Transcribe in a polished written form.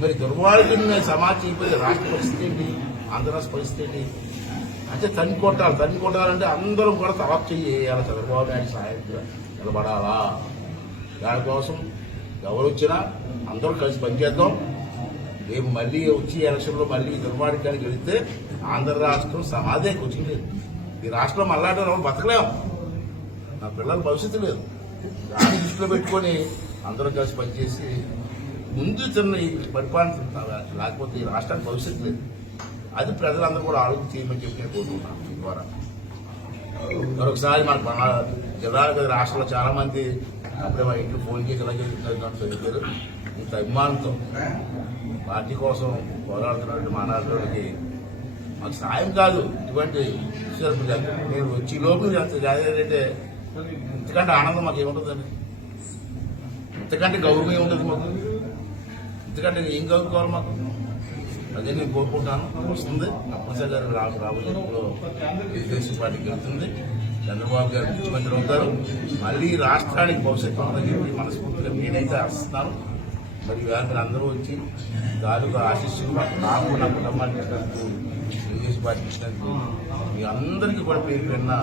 మరి దుర్మార్గుని సమాజం అయిపోయి రాష్ట్ర పరిస్థితి ఏంటి, ఆంధ్ర రాష్ట్ర పరిస్థితి ఏంటి అంటే తన్ని కొట్టాలంటే అందరం కూడా తలపు చేయాలి. చంద్రబాబు నాయుడు సహాయంగా నిలబడాలా. దానికోసం ఎవరు వచ్చినా అందరూ కలిసి పనిచేద్దాం. రేపు మళ్ళీ వచ్చి ఎలక్షన్లో మళ్ళీ దుర్మార్గానికి వెళితే ఆంధ్ర రాష్ట్రం సమాధే కూర్చుంటుంది. ఈ రాష్ట్రం మళ్ళాంటి బతకలేము. నా పిల్లల భవిష్యత్తు లేదు. దాన్ని దృష్టిలో పెట్టుకొని అందరం కలిసి పనిచేసి ముందు చిన్న ఈ పరిపాలన లేకపోతే ఈ రాష్ట్రానికి భవిష్యత్తు లేదు. అది ప్రజలందరూ కూడా ఆలోచన చేయమని చెప్పి నేను కోరుకుంటున్నాను. ఈ ద్వారా మరొకసారి మన జిల్లాలో రాష్ట్రంలో చాలా మంది అప్పుడే మా ఇంట్లో ఫోన్ చేసి ఇలా చెప్పారు. ఇంత అభిమానంతో పార్టీ కోసం పోరాడుతున్నటువంటి మాట్లాడడానికి మాకు సాయం కాదు, ఇటువంటి విషయాలు నేను వచ్చి లోపు అంటే ఇంతకంటే ఆనందం మాకు ఏముంటుందండి, ఇంతకంటే గౌరవం ఏముంటుంది మాకు, ఇంతకంటే ఏం గౌరవం మాకు. అదే నేను కోరుకుంటాను. వస్తుంది తప్పనిసరి గారు రాబోయే తెలుగుదేశం పార్టీకి వెళ్తుంది. చంద్రబాబు గారు ముఖ్యమంత్రి అవుతారు. మళ్ళీ రాష్ట్రానికి భవిష్యత్తు ఉందని చెప్పి మనస్ఫూర్తిగా నేనైతే ఆశిస్తున్నాను. మరి మీరు అందరూ వచ్చి దారుగా ఆశిస్తున్న నాకు నా కుటుంబానికి తెలుగుదేశం పార్టీ ఇచ్చినందుకు మీ అందరికీ కూడా పేరు పెరిగిన